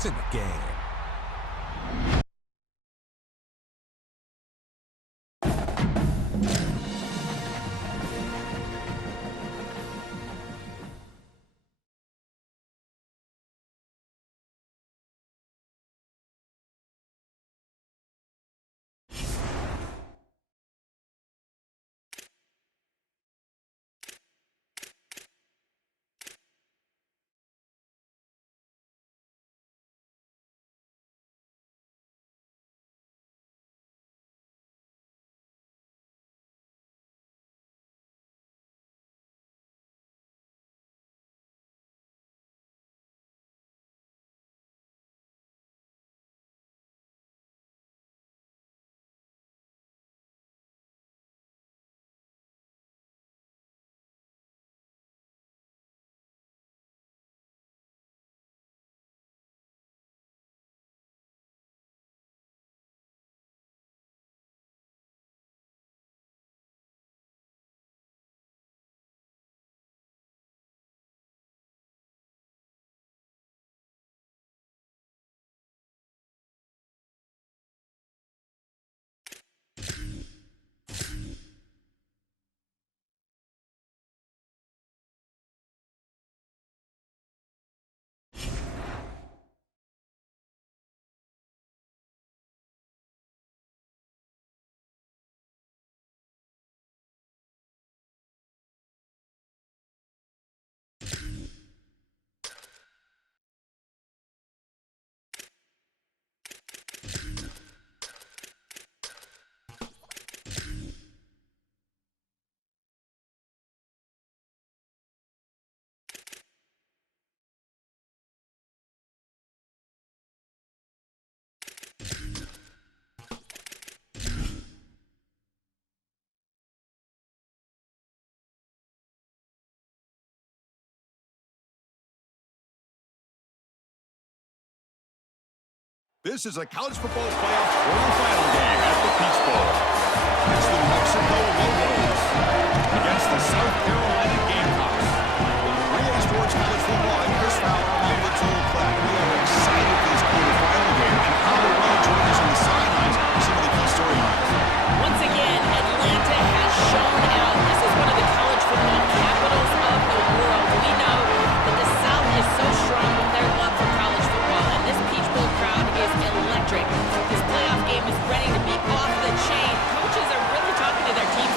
It's in the game. This is a college football playoff quarterfinal game at the Peach Bowl. It's the New Mexico Lobos against the South Carolina Gamecocks. 3A Sports College Football, I'm Chris Fowler. I'm with Joel Klatt. We are excited for this quarterfinal game, and how well joining us on the sidelines for some of the key storylines. Once again, Atlanta has shown out. This is one of the college football capitals of the world. We know that the South is so strong with their love for college football, and this Peach Bowl crowd is electric. This playoff game is ready to be off the chain. Coaches are really talking to their team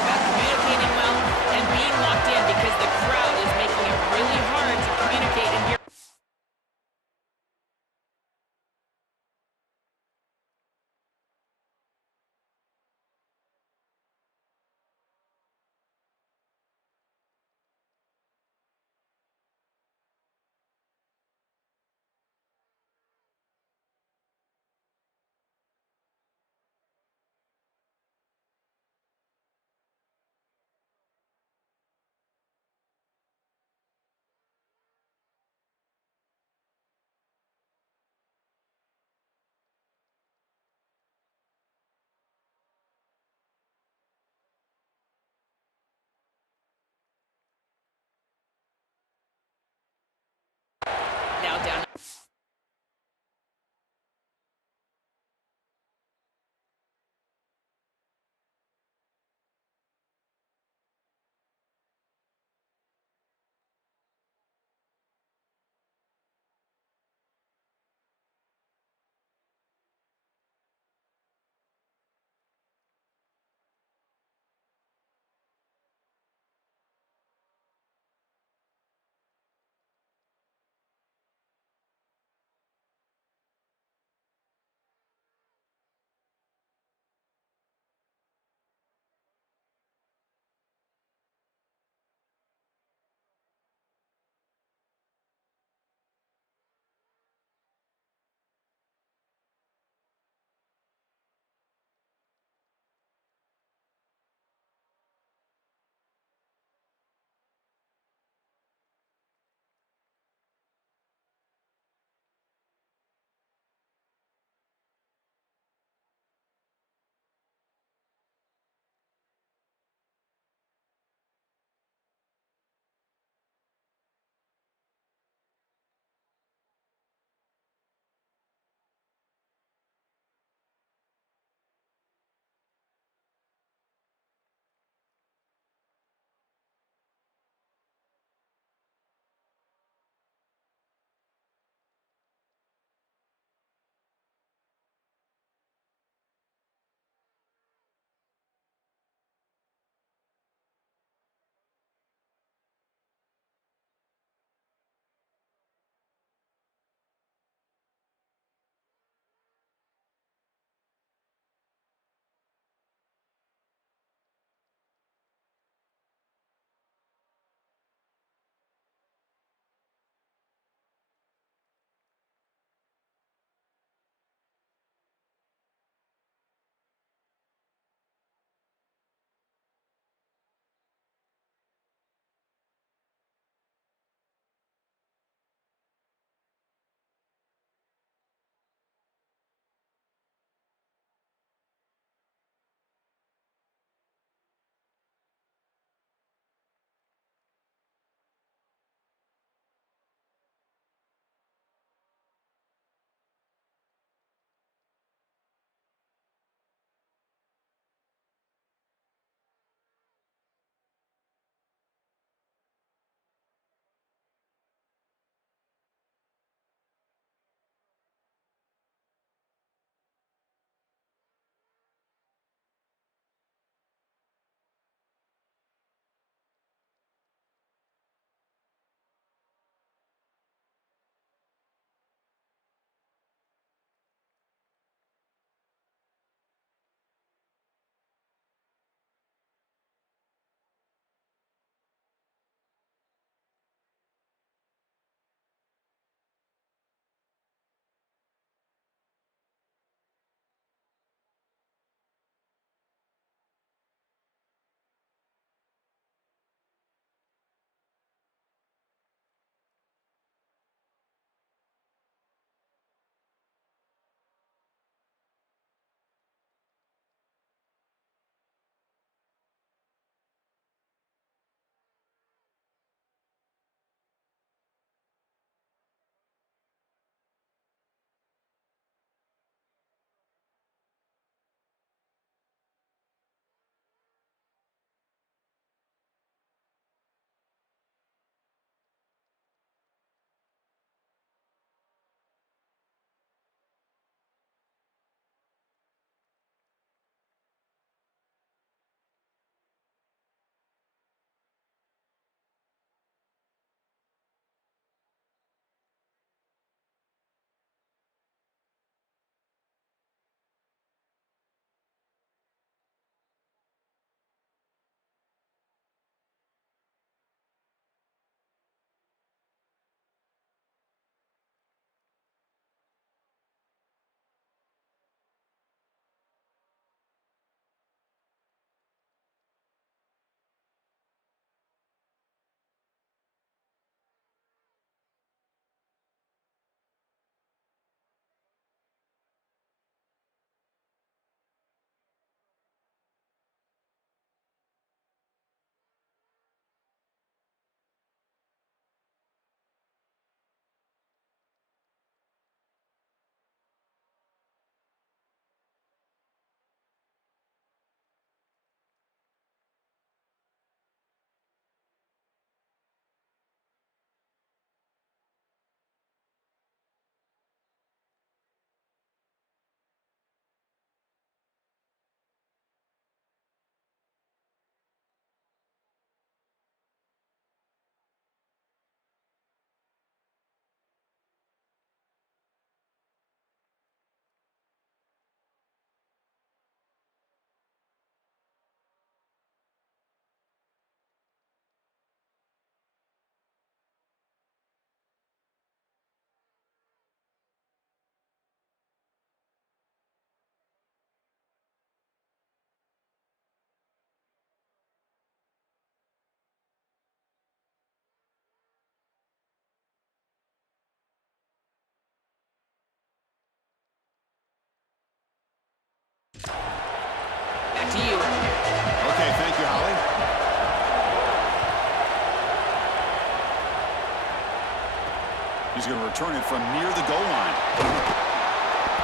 He's going to return it from near the goal line.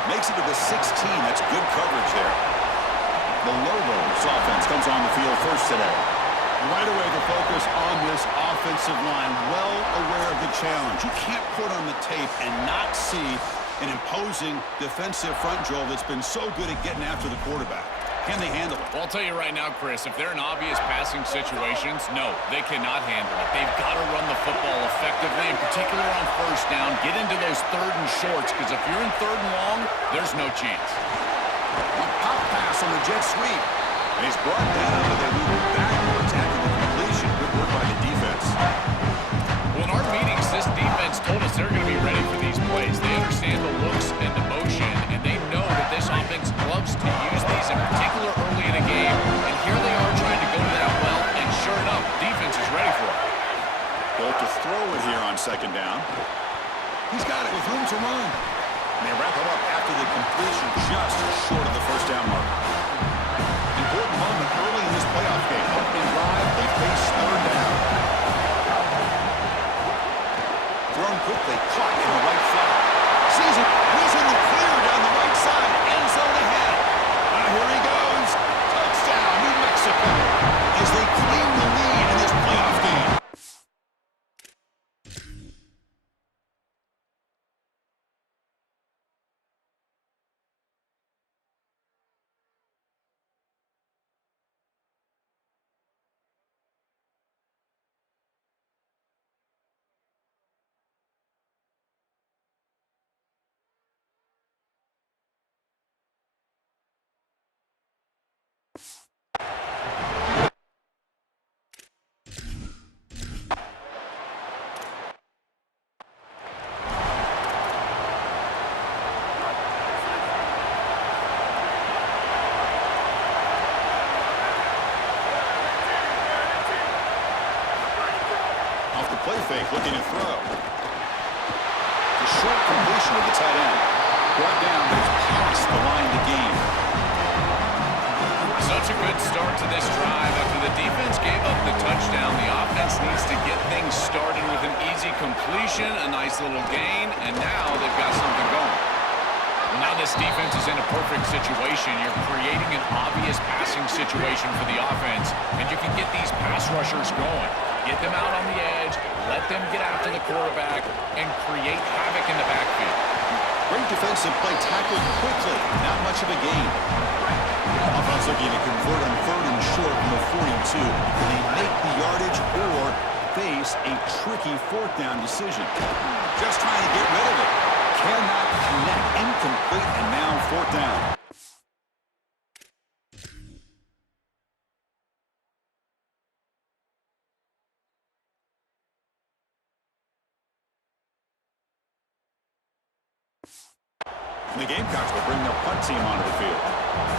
Makes it to the 16. That's good coverage there. The Lobos offense comes on the field first today. Right away, the focus on this offensive line. Well aware of the challenge. You can't put on the tape and not see an imposing defensive front, Joel, that's been so good at getting after the quarterback. Can they handle it? Well, I'll tell you right now, Chris, if they're in obvious passing situations, no, they cannot handle it. They've got to run the football effectively, in particular on first down. Get into those third and shorts, because if you're in third and long, there's no chance. A pop pass on the jet sweep. And he's brought down, but they move backwards after the completion. Good work by the defense. Well, in our meetings, this defense told us they're going to be ready for these plays. They understand the looks and the motion, and they know that this offense loves to use these, in particular early in a game. And here they are trying to go to that well, and sure enough, defense is ready for it. Built to throw it here on second down. He's got it with room to run. And they wrap him up after the completion, just short of the first down mark. Important moment early in this playoff game. Opening drive, they face third down. Thrown quickly, caught in the right flat. Sees it, he's in the clear down the right side, end zone ahead. Here he goes. Touchdown, New Mexico, as they claim the lead in this playoff game. Play fake, looking to throw. The short completion of the tight end. Brought down, but it's past the line of the game. Such a good start to this drive. After the defense gave up the touchdown, the offense needs to get things started with an easy completion, a nice little gain, and now they've got something going. Well, now this defense is in a perfect situation. You're creating an obvious passing situation for the offense, and you can get these pass rushers going. Get them out on the edge, let them get after the quarterback, and create havoc in the backfield. Great defensive play, tackled quickly, not much of a gain. Offense looking to convert on third and short from the 42. Can they make the yardage or face a tricky fourth down decision? Just trying to get rid of it. Cannot connect, incomplete, and now fourth down. The Gamecocks will bring their punt team onto the field.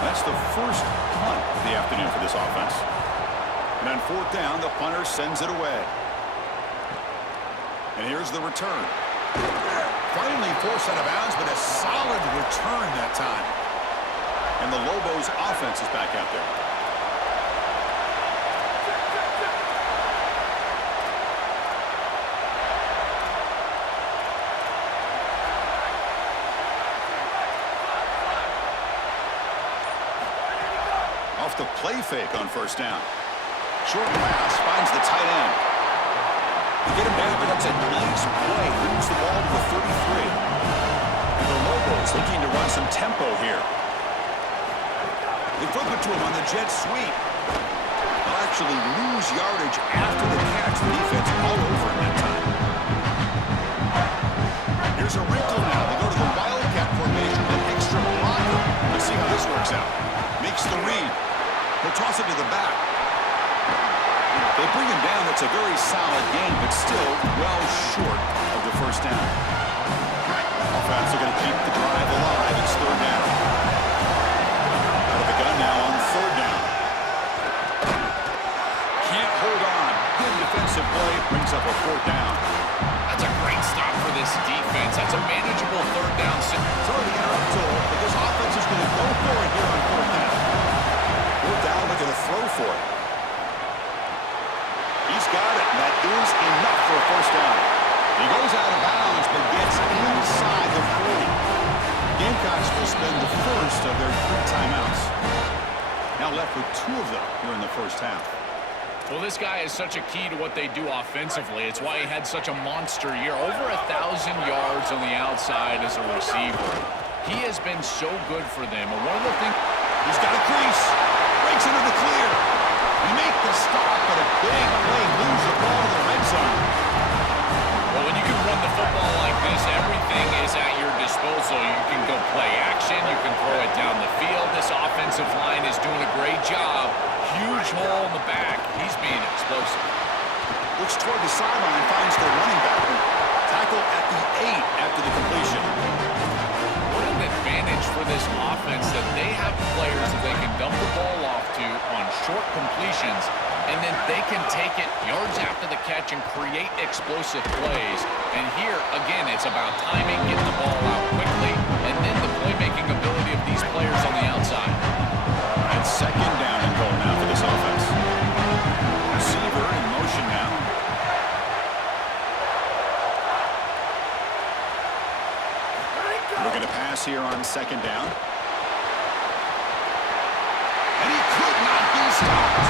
That's the first punt of the afternoon for this offense. And on fourth down, the punter sends it away. And here's the return. Finally forced out of bounds, but a solid return that time. And the Lobos offense is back out there. Off the play fake on first down. Short pass finds the tight end. They get him down, but that's a nice play. Moves the ball to the 33. And the Lobos looking to run some tempo here. They flip it to him on the jet sweep. They'll actually lose yardage after the catch. The defense all over him that time. Here's a wrinkle now. They go to the Wildcat formation with an extra blocker. Let's see how this works out. Makes the read. He'll toss it to the back. They bring him down. That's a very solid gain, but still well short of the first down. Offense are going to keep the drive alive. It's third down. Out of the gun now on third down. Can't hold on. Good defensive play. Brings up a fourth down. That's a great stop for this defense. That's a manageable third down. It's already out told, but this offense is going to go for it here on fourth down. Fourth down, they're going to throw for it. He's got it, and that is enough for a first down. He goes out of bounds, but gets inside the 40. Gamecocks will spend the first of their 3 timeouts. Now left with 2 of them here in the first half. Well, this guy is such a key to what they do offensively. It's why he had such a monster year. Over 1,000 yards on the outside as a receiver. He has been so good for them. And one of the things... He's got a crease. Breaks into the clear. He makes the stop, but a big play moves the ball to the red zone. Well, when you can run the football like this, everything is at your disposal. You can go play action. You can throw it down the field. This offensive line is doing a great job. Huge hole in the back. He's being explosive. Looks toward the sideline, finds the running back. Tackle at the 8 after the completion. What an advantage for this offense that they have players that they can dump the ball off to on short completions, and then they can take it yards after the catch and create explosive plays. And here, again, it's about timing, getting the ball out quickly, and then the playmaking ability of these players on the outside. And second down and goal now for this offense. Receiver in motion now. Looking to pass here on second down. And he could not be stopped.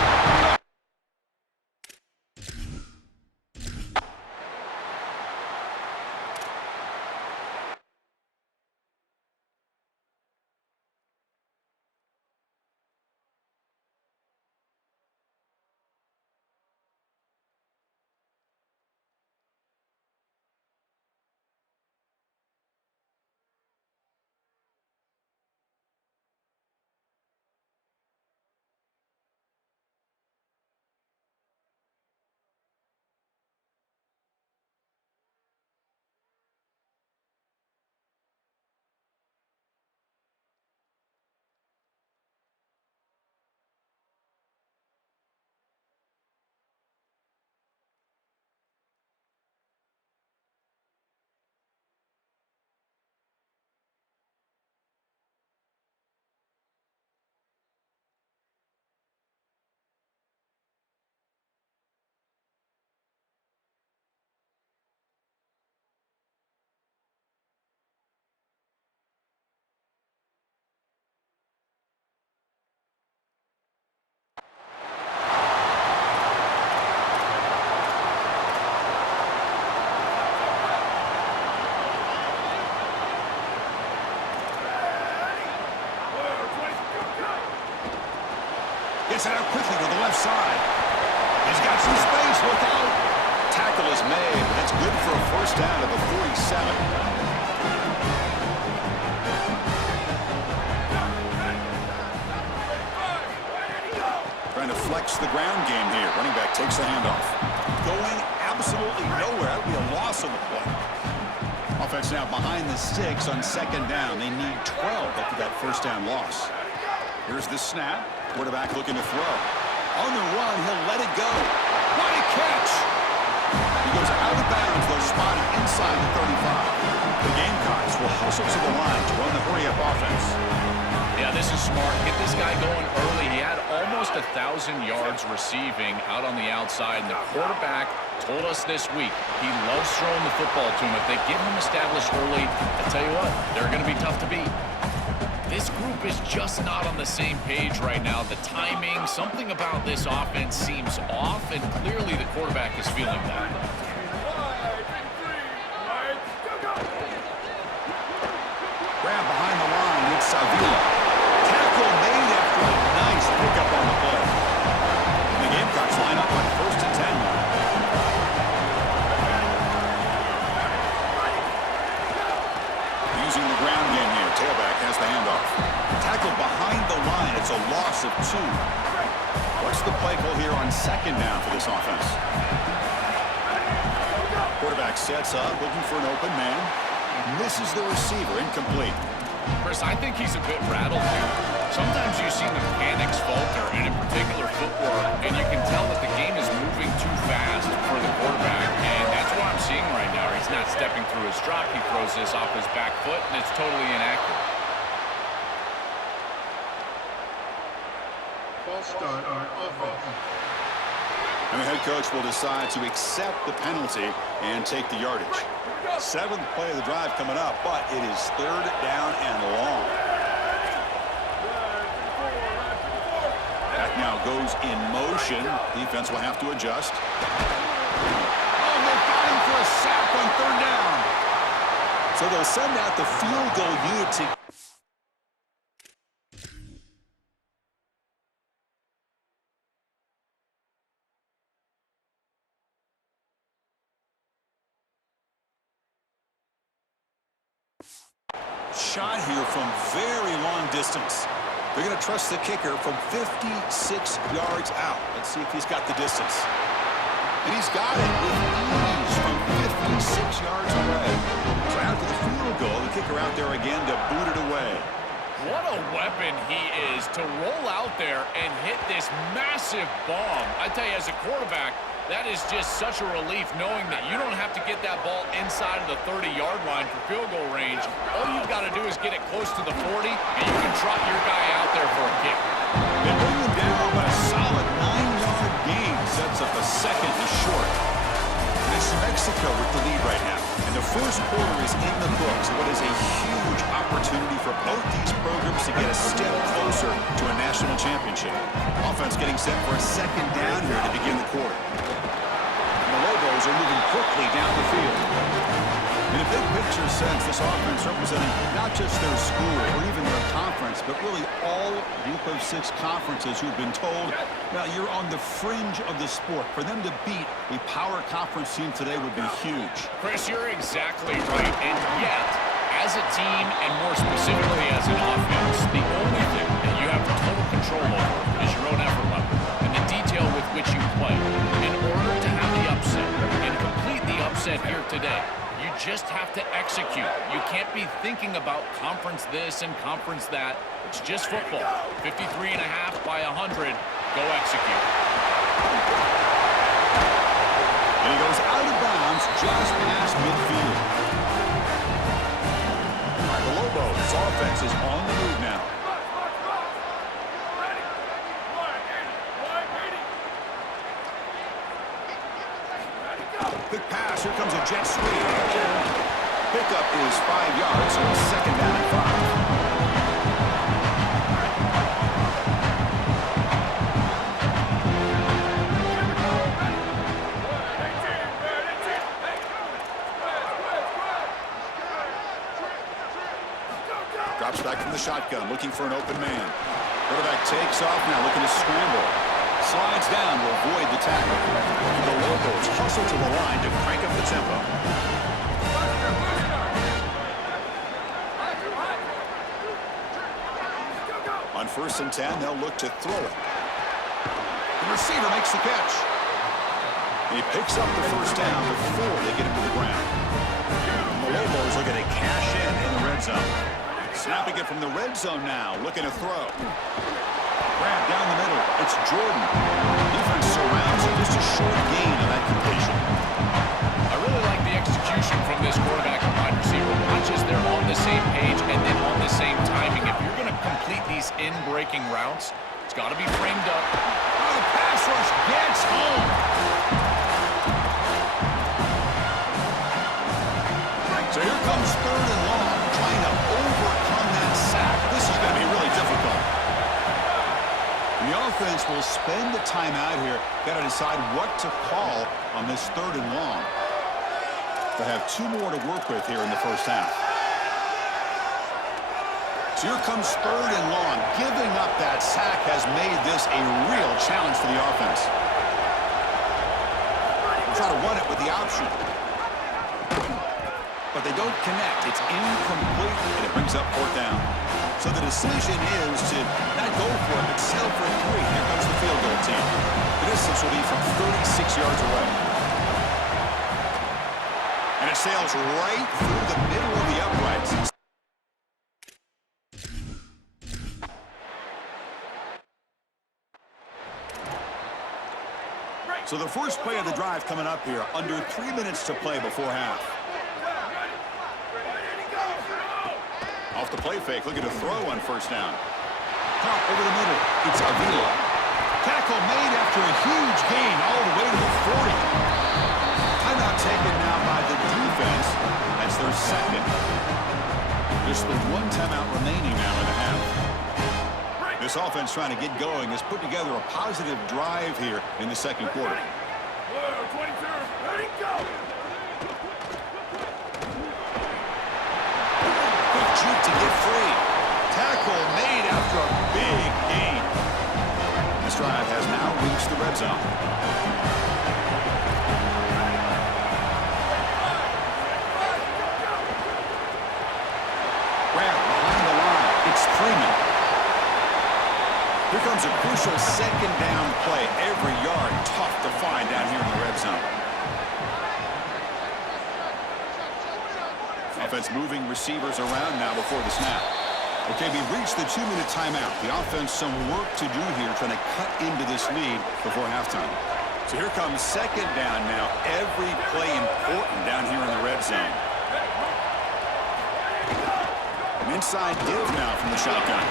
Gets it out quickly to the left side. He's got some space. Look out. Tackle is made. That's good for a first down at the 47. Trying to flex the ground game here. Running back takes the handoff. Going absolutely nowhere. That would be a loss on the play. Offense now behind the 6 on second down. They need 12 after that first down loss. Here's the snap. Quarterback looking to throw. On the run, he'll let it go. What a catch! He goes out of bounds, though spotted inside the 35. The Gamecocks will hustle to the line to run the hurry-up offense. Yeah, this is smart. Get this guy going early. He had almost 1,000 yards receiving out on the outside, and the quarterback told us this week he loves throwing the football to him. If they get him established early, I tell you what, they're going to be tough to beat. This group is just not on the same page right now. The timing, something about this offense seems off, and clearly the quarterback is feeling that. Grab behind the line, it's Avila. Tackle made after a nice pickup on the play. And the Gamecocks line up on first and 10. Using the ground game here. Tailback has the handoff. Tackled behind the line. It's a loss of 2. What's the play call here on second down for this offense? Quarterback sets up, looking for an open man. Misses the receiver, incomplete. Chris, I think he's a bit rattled here. Sometimes you see the mechanics falter, and in particular footwork, and you can tell that the game is moving too fast for the quarterback, and that's what I'm seeing right now. He's not stepping through his drop. He throws this off his back foot, and it's totally inaccurate. False start on offense. And the head coach will decide to accept the penalty and take the yardage. Seventh play of the drive coming up, but it is third down and long. Back now goes in motion. Defense will have to adjust. Oh, they're fighting for a sack on third down. So they'll send out the field goal unit to... Shot here from very long distance. They're going to trust the kicker from 56 yards out. Let's see if he's got the distance. And he's got it with ease from 56 yards away. So after the field goal, the kicker out there again to boot it away. What a weapon he is to roll out there and hit this massive bomb. I tell you, as a quarterback, that is just such a relief knowing that you don't have to get that ball inside of the 30-yard line for field goal range. All you've got to do is get it close to the 40, and you can trot your guy out there for a kick. They bring him down, but a solid 9-yard gain sets up a second and short. And it's Mexico with the lead right now. And the first quarter is in the books. What is a huge opportunity for both these programs to get a step closer to a national championship. Offense getting set for a second down here to begin the quarter. And the Lobos are moving quickly down the field. In a big picture sense, this offense representing not just their school or even their conference, but really all Group of 6 conferences who've been told, now you're on the fringe of the sport. For them to beat a power conference team today would be huge. Chris, you're exactly right. And yet, as a team, and more specifically as an offense, the only thing that you have total control over is your own effort level and the detail with which you play. In order to have the upset and complete the upset here today, you just have to execute. You can't be thinking about conference this and conference that. It's just football. 53.5 by 100. Go execute. And he goes out of bounds just past midfield. All right, the Lobos offense is on the move now. Quick pass. Here comes a jet sweep. Pickup is 5 yards, so it's second down and 5. Drops back from the shotgun, looking for an open man. Quarterback takes off now, looking to scramble. Slides down to avoid the tackle. The Lobos hustle to the line to crank up the tempo. On 1st and 10, they'll look to throw it. The receiver makes the catch. He picks up the first down before they get him to the ground. And the Lobos looking to cash in the red zone. Snapping it from the red zone now, looking to throw. Grab down the middle. It's Jordan. Defense surrounds him. Just a short gain on that completion. I really like the execution from this quarterback and wide receiver. Watch as they're on the same page and then on the same timing. If you're going to complete these in-breaking routes, it's got to be framed up. Oh, the pass rush gets home. So here comes third and long, trying to overcome that sack. This is going to be really difficult. The offense will spend the time out here. Got to decide what to call on this third and long. They have 2 more to work with here in the first half. So here comes third and long. Giving up that sack has made this a real challenge for the offense. Try to run it with the option. But they don't connect. It's incomplete, and it brings up 4th down. So the decision is to not go for it, but settle for 3. Here comes the field goal team. The distance will be from 36 yards away. And it sails right through the middle of the uprights. So the first play of the drive coming up here, under 3 minutes to play before half. Off the play fake, looking to throw on 1st down. Caught over the middle. It's Avila. Tackle made after a huge gain all the way this offense trying to get going has put together a positive drive here in the second quarter. Quick juke to get free. Tackle made after a big gain. This drive has now reached the red zone. Behind the line, it's Freeman. Here comes a crucial second down play. Every yard tough to find down here in the red zone. Offense moving receivers around now before the snap. Okay, we've reached the 2-minute timeout. The offense some work to do here trying to cut into this lead before halftime. So here comes second down now. Every play important down here in the red zone. An inside give now from the shotgun.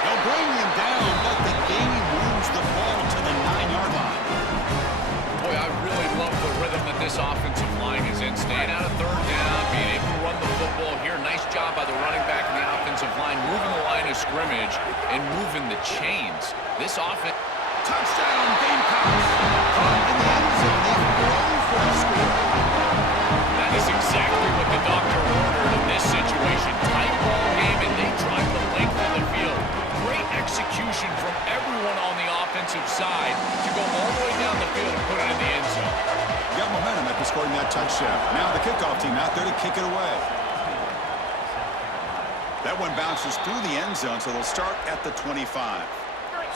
They'll bring him down, but the game moves the ball to the 9-yard line. Boy, I really love the rhythm that this offensive line is in. Staying out of third down, being able to run the football here. Nice job by the running back and the offensive line, moving the line of scrimmage and moving the chains. This offense... Touchdown, Gamecocks! Caught in the end zone. They throw for a score. That is exactly what the doctor ordered in this situation. Tight ball game, and they drive the length of the field. Great execution from everyone on the offensive side to go all the way down the field and put it in the end zone. Got momentum after scoring that touchdown. Now the kickoff team out there to kick it away. That one bounces through the end zone, so they'll start at the 25.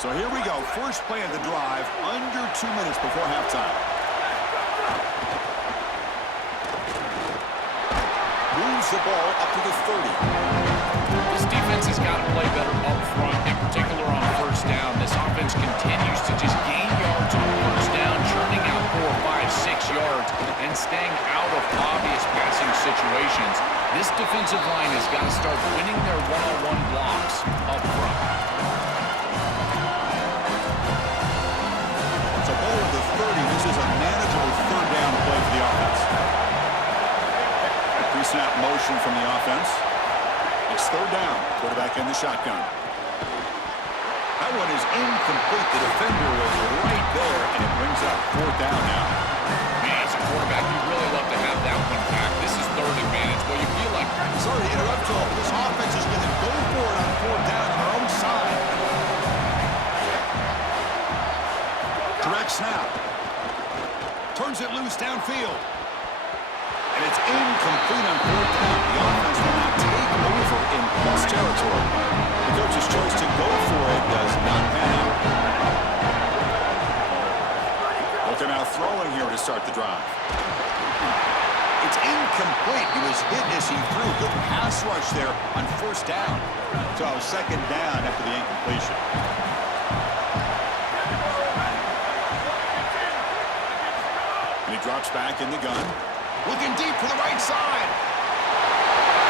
So here we go. First play of the drive, under 2 minutes before halftime. Moves the ball up to the 30. This defense has got to play better up front, in particular on first down. This offense continues to just gain yards on first down, churning out 4, 5, 6 yards, and staying out of obvious passing situations. This defensive line has got to start winning their one-on-one blocks up front. It's a ball of the 30. This is a manageable third down play for the offense. Pre-snap motion from the offense. It's third down. Quarterback in the shotgun. That one is incomplete. The defender was right there, and it brings up fourth down now. Man, as a quarterback, you'd really love to have that one back. This is third advantage, but you feel like... Sorry to interrupt you all. This offense is going to go for it on fourth down on their own side. Direct snap. Turns it loose downfield. And it's incomplete on fourth down. The offense will not take over in plus territory. The coach's choice to go for it does not pan out. Looking out throwing here to start the drive. It's incomplete. He was hit as he threw. Good pass rush there on first down. So second down after the incompletion. And he drops back in the gun. Looking deep to the right side.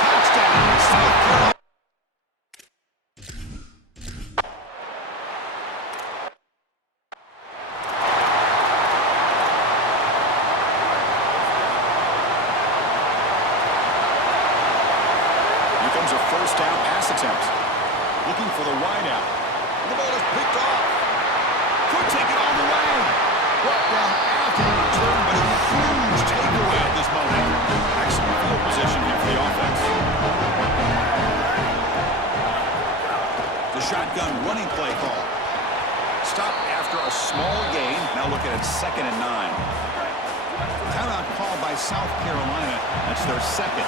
Touchdown, South Carolina. First down pass attempt. Looking for the wideout. The ball is picked off. Could take it all the way. Brought down after the return, but a huge takeaway at this moment. Excellent field position here for the offense. The shotgun running play call. Stopped after a small gain. Now looking at 2nd and 9. Timeout call by South Carolina. That's their second.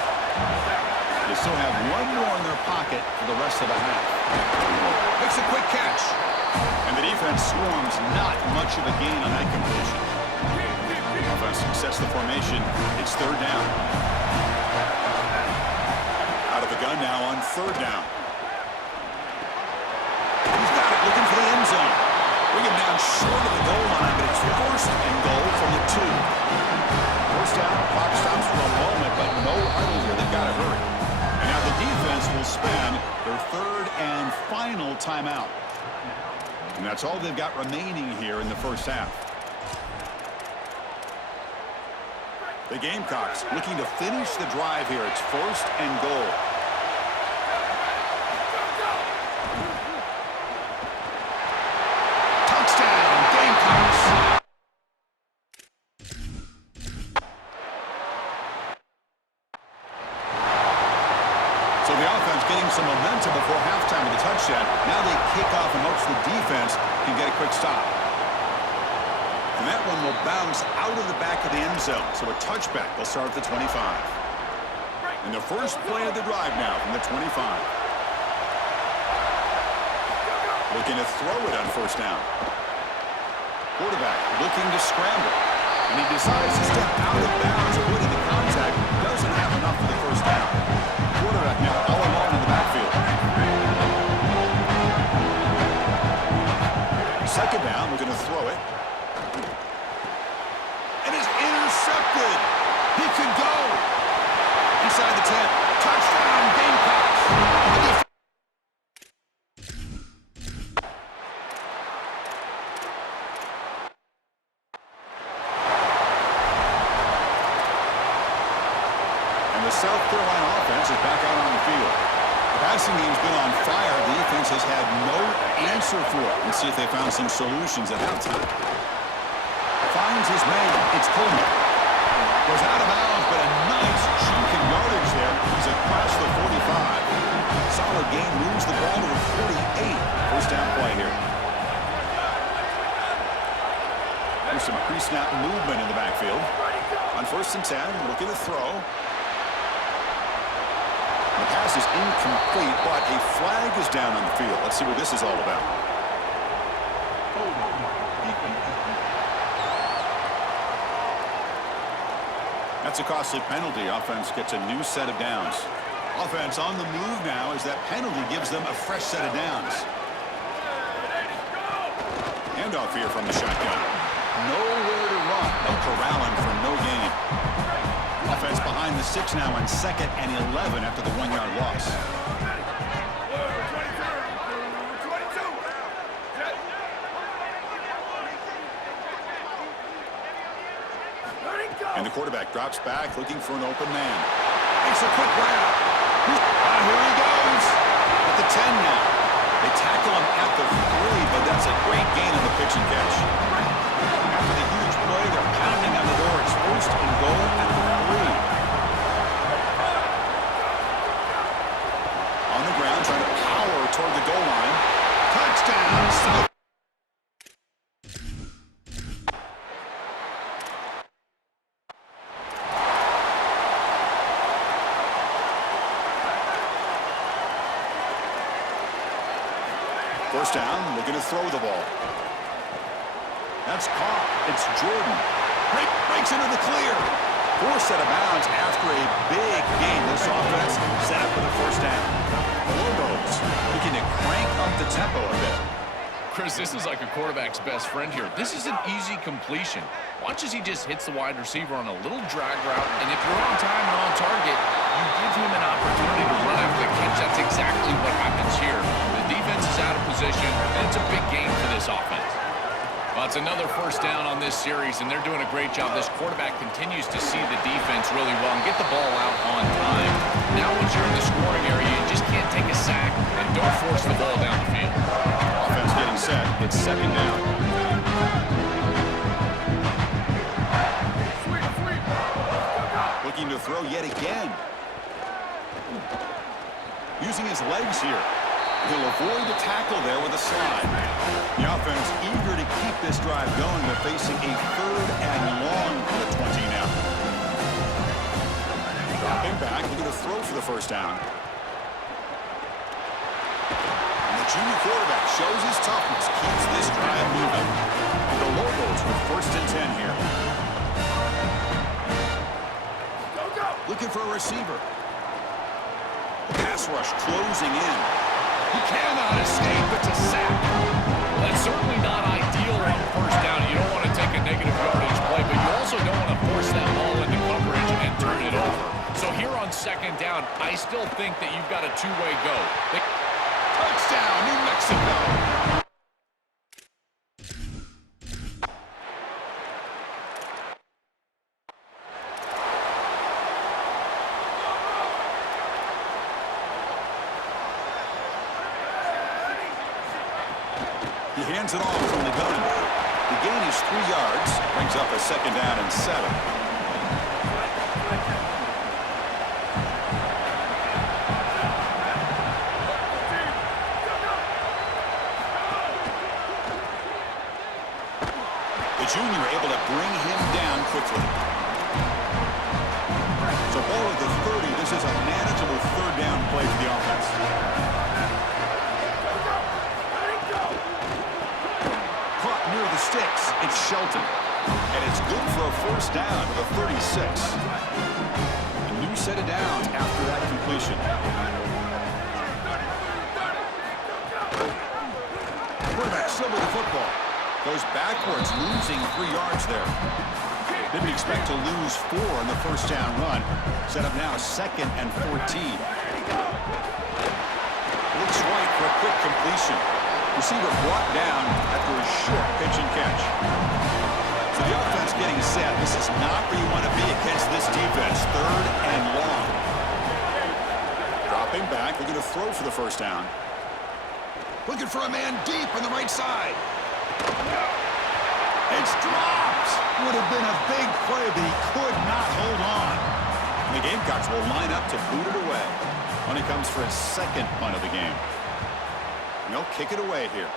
They still have one more in their pocket for the rest of the half. Makes a quick catch. And the defense swarms. Not much of a gain on that completion. Offense sets the formation. It's third down. Out of the gun now on third down. He's got it, looking for the end zone. Bring him down short of the goal line, but it's first and goal from the 2. First down, clock stops for a moment, but no hurry here. They've got to hurry. And now the defense will spend their third and final timeout. And that's all they've got remaining here in the first half. The Gamecocks looking to finish the drive here. It's first and goal. some momentum before halftime with a touchdown. Now they kick off in hopes the defense can get a quick stop. And that one will bounce out of the back of the end zone. So a touchback will start at the 25. And the first play of the drive now from the 25. Looking to throw it on first down. Quarterback looking to scramble. And he decides to step out of bounds, avoiding the contact. Doesn't have enough for the first down. Quarterback now all alone in the backfield. Second down, we're going to throw it. And it's intercepted. He could go. Inside the 10. Touchdown, Gamecocks. The South Carolina offense is back out on the field. The passing game's been on fire. The defense has had no answer for it. Let's see if they found some solutions at halftime. Finds his man. It's Coleman. Goes out of bounds, but a nice chunk of yardage there. He's across the 45. Solid gain, moves the ball to the 48. First down play here. There's some pre-snap movement in the backfield. On first and 10, looking to throw. The pass is incomplete, but a flag is down on the field. Let's see what this is all about. That's a costly penalty. Offense gets a new set of downs. Offense on the move now as that penalty gives them a fresh set of downs. Handoff here from the shotgun. Nowhere to run. They'll corral him for no gain. Offense behind the 6 now on 2nd and 11 after the 1-yard loss. And the quarterback drops back looking for an open man. Makes a quick grab. Here he goes. At the 10 now. They tackle him at the 3, but that's a great gain on the pitch and catch. After the huge play, they're pounding on the door. It's first and goal at the 3. On the ground, trying to power toward the goal line. Touchdown, South. First down, looking to throw the ball. That's caught. It's Jordan. Breaks into the clear. Forced out of bounds after a big gain. This offense set up with a first down. The Lobos looking to crank up the tempo a bit. Chris, this is like a quarterback's best friend here. This is an easy completion. Watch as he just hits the wide receiver on a little drag route, and if you're on time and on target, you give him an opportunity to run after the catch. That's exactly what happens here. The defense is out of position, and it's a big game for this offense. Well, it's another first down on this series, and they're doing a great job. This quarterback continues to see the defense really well and get the ball out on time. Now once you're in the scoring area, you just can't take a sack and don't force the ball down the field. Offense getting set. It's second down. Looking to throw yet again. Using his legs here. He'll avoid the tackle there with a slide. The offense eager to keep this drive going. They're facing a 3rd and long for the 20 now. Dropping back, looking to throw for the first down. And the junior quarterback shows his toughness, keeps this drive moving. And the Lobos with first and 10 here. Looking for a receiver. The pass rush closing in. He cannot escape. It's a sack. That's certainly not ideal on first down. You don't want to take a negative yardage play, but you also don't want to force that ball into coverage and turn it over. So here on second down, I still think that you've got a two-way go. Touchdown, New Mexico. He hands it off from the gun. The gain is 3 yards. Brings up a second down and 7. for a first down to the 36. A new set of downs after that completion. Quarterback still with the football. Goes backwards, losing 3 yards there. Didn't expect to lose 4 on the first down run. Set up now 2nd and 14. Looks right for a quick completion. Receiver brought down after a short pitch and catch. So the offense getting set. This is not where you want to be against this defense. 3rd and long. Dropping back, looking to throw for the first down. Looking for a man deep on the right side. It's dropped. Would have been a big play, but he could not hold on. And the Gamecocks will line up to boot it away when it comes for his 2nd punt of the game. And they'll kick it away here.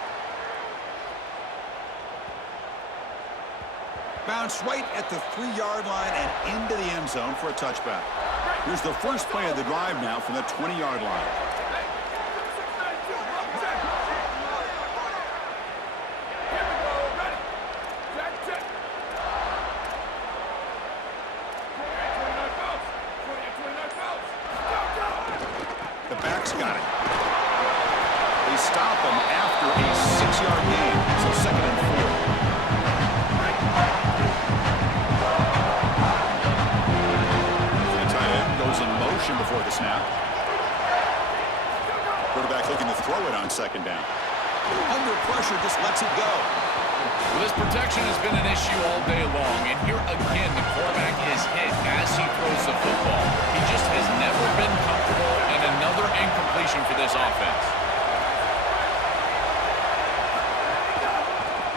Bounce right at the 3-yard line and into the end zone for a touchback. Here's the first play of the drive now from the 20-yard line. The back's got it. They stop him after a 6-yard gain, so 2nd and 4. In motion before the snap. Quarterback looking to throw it on 2nd down. Under pressure, just lets it go. Well, this protection has been an issue all day long, and here again the quarterback is hit as he throws the football. He just has never been comfortable, and another incompletion for this offense.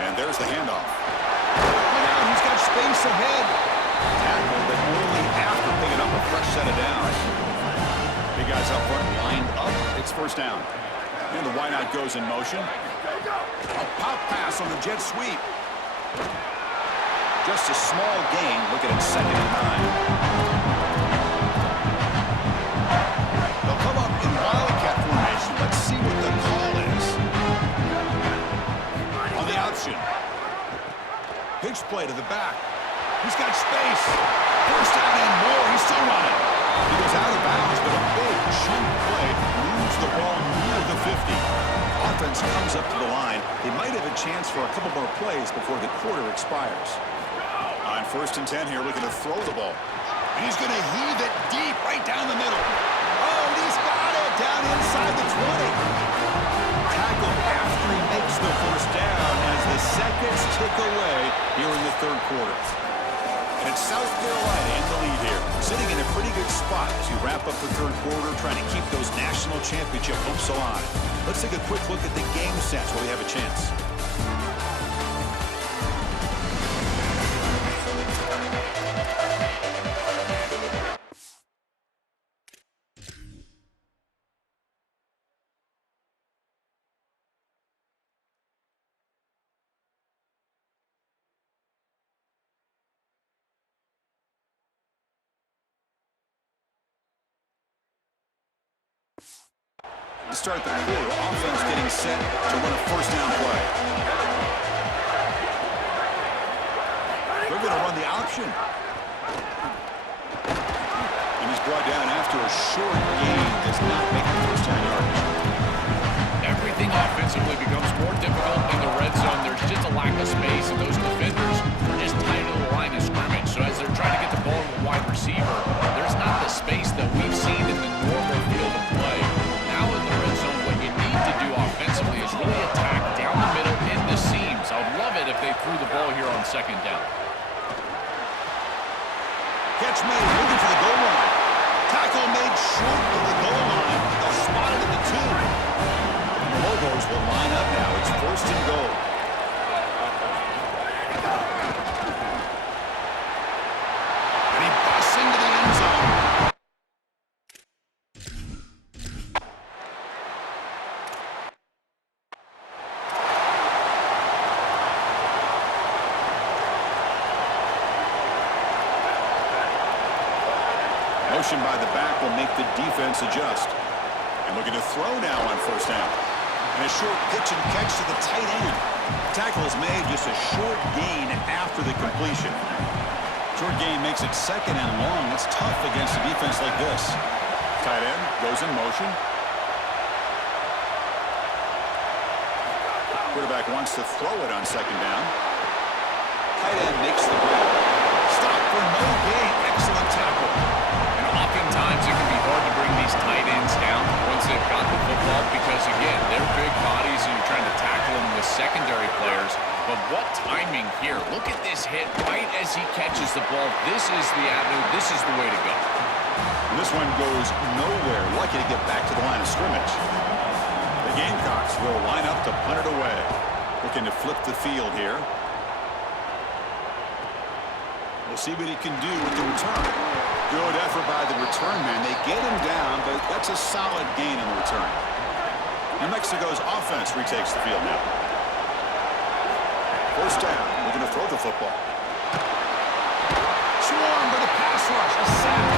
And there's the handoff. Now he's got space ahead. Tackle, but only after picking up a fresh set of downs. Big guys up front lined up. It's first down. And the wideout goes in motion. A pop pass on the jet sweep. Just a small gain. Looking at 2nd and 9. They'll come up in wildcat formation. Let's see what the call is. On the option. Pitch play to the back. He's got space. First down and more. He's still running. He goes out of bounds, but a big chunk play moves the ball near the 50. Offense comes up to the line. They might have a chance for a couple more plays before the quarter expires. On 1st and 10 here, looking to throw the ball. And he's going to heave it deep right down the middle. Oh, and he's got it down inside the 20. Tackled after he makes the first down as the seconds tick away here in the 3rd quarter. And it's South Carolina in the lead here, sitting in a pretty good spot as you wrap up the 3rd quarter, trying to keep those national championship hopes alive. Let's take a quick look at the game stats while we have a chance. To start the quarter, offense getting set to run a first down play. They're going to run the option. And he's brought down after a short gain. Does not make the first down yardage. Everything offensively becomes more difficult in the red zone. There's just a lack of space, and those defenders are just tight to the line of scrimmage. So as they're trying to get the ball to the wide receiver, there's not the space that we've seen in the normal field of play. Now in the red zone, what you need to do offensively is really attack down the middle in the seams. I would love it if they threw the ball here on 2nd down. Catch made, looking for the goal line. Tackle made short of the goal line. They'll spot it at the 2. The Lobos will line up now. It's 1st and goal. And he busts into the end zone. Motion by the back will make the defense adjust. And looking to throw now on 1st down. And a short pitch and catch to the tight end. Tackle is made, just a short gain after the completion. Short game makes it second and long. That's tough against a defense like this. Tight end goes in motion. Quarterback wants to throw it on second down. Tight end makes the grab. Stop for no gain. Excellent tackle. And oftentimes it can be hard to bring these tight ends down once they've got the football because, again, they're big bodies and you're trying to tackle them with secondary players. But what timing here. Look at this hit right as he catches the ball. This is the avenue. This is the way to go. And this one goes nowhere. Lucky to get back to the line of scrimmage. The Gamecocks will line up to punt it away. Looking to flip the field here. We'll see what he can do with the return. Good effort by the return man. They get him down, but that's a solid gain in the return. New Mexico's offense retakes the field now. First down. We're going to throw the football. Swarm with a pass rush. A sack.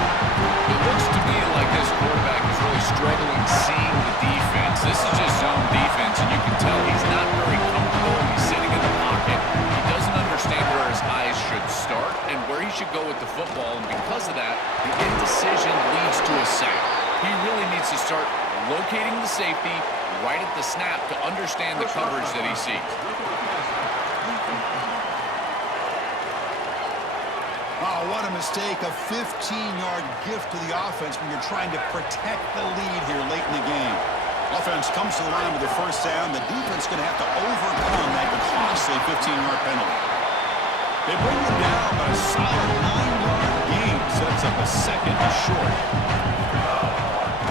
It looks to me like this quarterback is really struggling seeing the defense. This is just zone defense, and you can tell he's not very comfortable. He's sitting in the pocket. He doesn't understand where his eyes should start and where he should go with the football, and because of that, the indecision leads to a sack. He really needs to start locating the safety right at the snap to understand the coverage that he sees. Oh, what a mistake. A 15-yard gift to the offense when you're trying to protect the lead here late in the game. Offense comes to the line with the first down. The defense is going to have to overcome that costly 15-yard penalty. They bring it down, but a solid 9-yard gain sets up a second and short.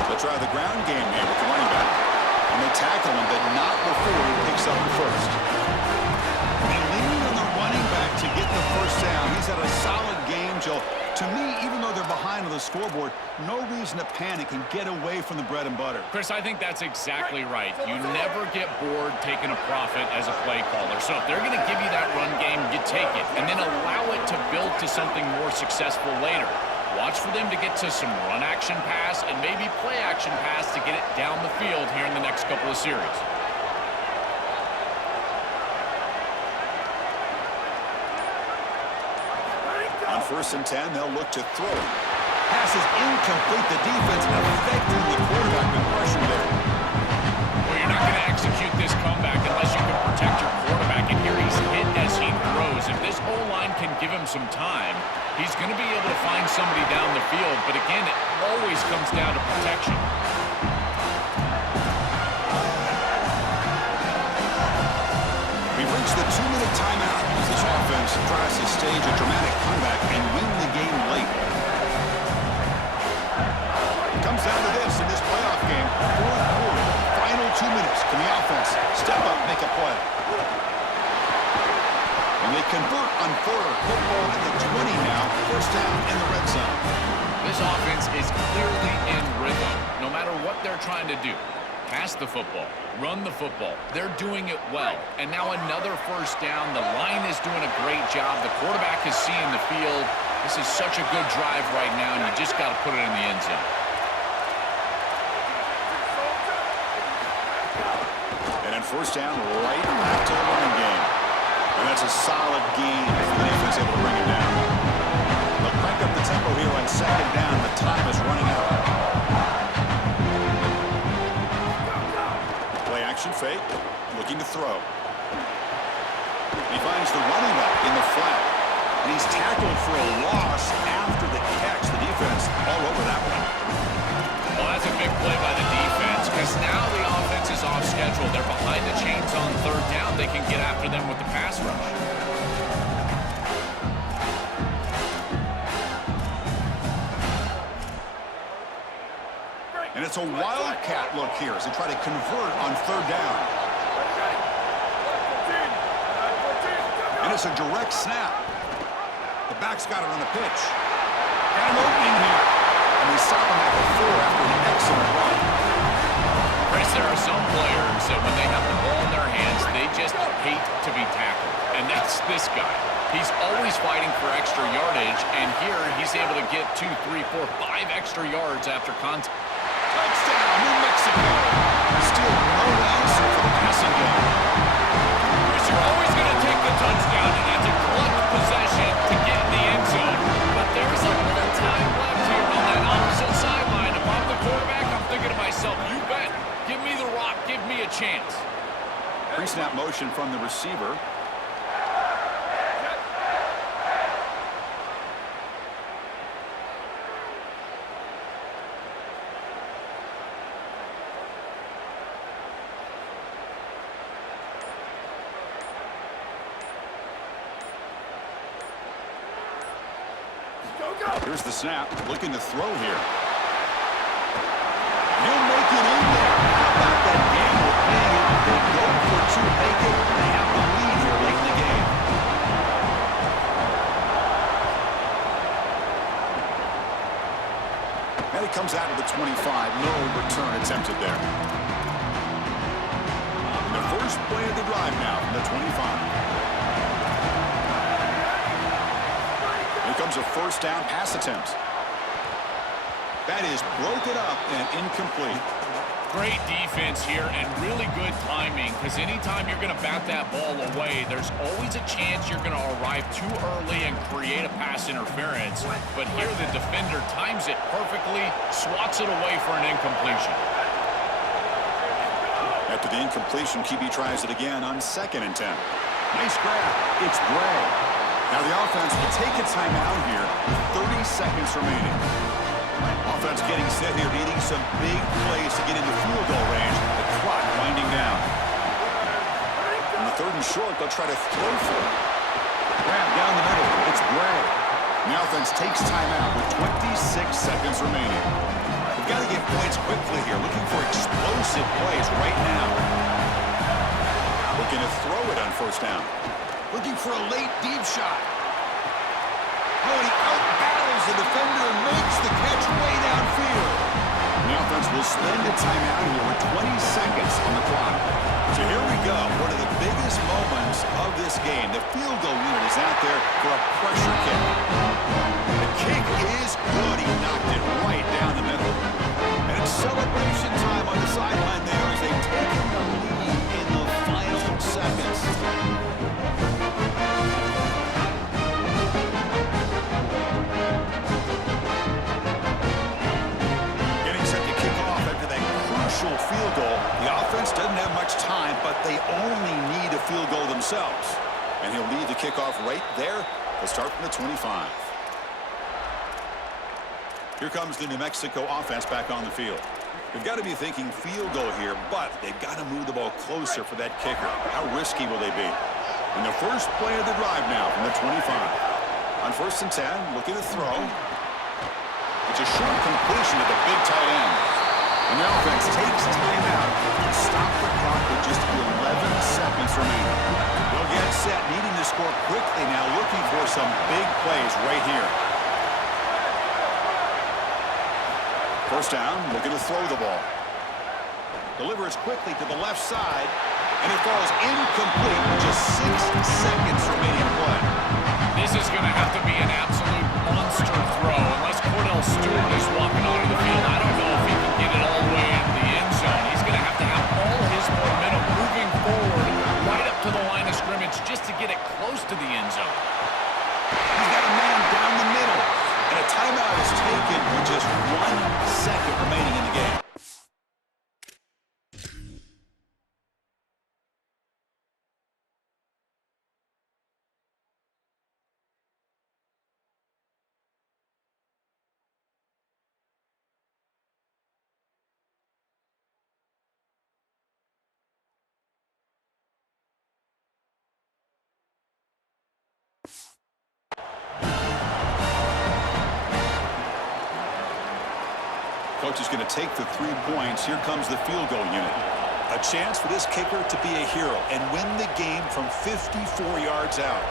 They'll try the ground game here with the running back. And they tackle him, but not before he picks up the first. They lean on the running back to get the first down. He's had a solid game, Joe. To me, even though they're behind on the scoreboard, no reason to panic and get away from the bread and butter. Chris, I think that's exactly right. You never get bored taking a profit as a play caller. So if they're going to give you that run game, you take it. And then allow it to build to something more successful later. Watch for them to get to some run action pass and maybe play action pass to get it down the field here in the next couple of series. On 1st and 10, they'll look to throw. Pass is incomplete. The defense affecting the quarterback with pressure there. Well, you're not going to execute this comeback unless you can protect your quarterback. And here he's hit as he throws. If this O-line can give him some time, he's going to be able to find somebody down the field. But again, it always comes down to protection. We've reached the 2-minute timeout as this offense tries to stage a dramatic comeback and win the game late. It comes down to this in this playoff game. 4th quarter, final 2 minutes. Can the offense step up, make a play? And they convert on 3rd. Football at the 20 now. First down in the red zone. This offense is clearly in rhythm, no matter what they're trying to do. Pass the football, run the football. They're doing it well. And now another first down. The line is doing a great job. The quarterback is seeing the field. This is such a good drive right now, and you just got to put it in the end zone. And then first down, right back to the running game. And that's a solid gain if the defense able to bring it down. They'll crank up the tempo here on 2nd down. The time is running out. Action fake, looking to throw. He finds the running back in the flat, and he's tackled for a loss after the catch. The defense all over that one. Well, that's a big play by the defense because now the offense is off schedule. They're behind the chains on 3rd down. They can get after them with the pass rush. And it's a wildcat look here as they try to convert on 3rd down. And it's a direct snap. The back's got it on the pitch. Got an opening here. And they stop him at the 4 after an excellent run. Chris, there are some players that when they have the ball in their hands, they just hate to be tackled. And that's this guy. He's always fighting for extra yardage, and here he's able to get 2, 3, 4, 5 extra yards after contact. Touchdown, New Mexico. Still no answer for the passing game. Chris, you're always going to take the touchdown, and that's a clutch possession to get in the end zone. from the receiver. Here's the snap, looking to throw here. He'll make it in there. How about that gamble paying it? They go for two, make it. They have the lead here late in the game. And it comes out of the 25. No return attempted there. And the first play of the drive now from the 25. Comes a first down pass attempt. That is broken up and incomplete. Great defense here and really good timing, because anytime you're going to bat that ball away, there's always a chance you're going to arrive too early and create a pass interference. But here the defender times it perfectly, swats it away for an incompletion. After the incompletion, QB tries it again on 2nd and 10. Nice grab. It's Gray. Now the offense will take a timeout here with 30 seconds remaining. Offense getting set here, needing some big plays to get into field goal range. The clock winding down. On the 3rd and short, they'll try to throw for it. Grab down the middle. It's Gray. The offense takes timeout with 26 seconds remaining. We've got to get points quickly here, looking for explosive plays right now. Looking to throw it on 1st down. Looking for a late deep shot. Oh, and he out-battles the defender and makes the catch way downfield. The offense will spend a timeout here with 20 seconds on the clock. So here we go, one of the biggest moments of this game. The field goal unit is out there for a pressure kick. The kick is good. He knocked it right down the middle. And it's celebration time on the sideline there as they take the lead in the final seconds. Field goal. The offense doesn't have much time, but they only need a field goal themselves. And he'll lead the kickoff right there. They'll start from the 25. Here comes the New Mexico offense back on the field. They've got to be thinking field goal here, but they've got to move the ball closer for that kicker. How risky will they be? In the first play of the drive now from the 25. On 1st and 10, looking to throw. It's a short completion to the big tight end. And the offense takes timeout to stop the clock with just 11 seconds remaining. They'll get set, needing to score quickly now, looking for some big plays right here. 1st down, looking to throw the ball. Delivers quickly to the left side, and it falls incomplete with just 6 seconds remaining to play. This is going to have to be an absolute monster throw. Unless Cordell Stewart is walking onto the field, I don't know if he can get it all the way into the end zone. He's going to have all his momentum moving forward right up to the line of scrimmage just to get it close to the end zone. He's got a man down the middle, and a timeout is taken with just 1 second remaining in the game. Coach is going to take the 3 points. Here comes the field goal unit. A chance for this kicker to be a hero and win the game from 54 yards out.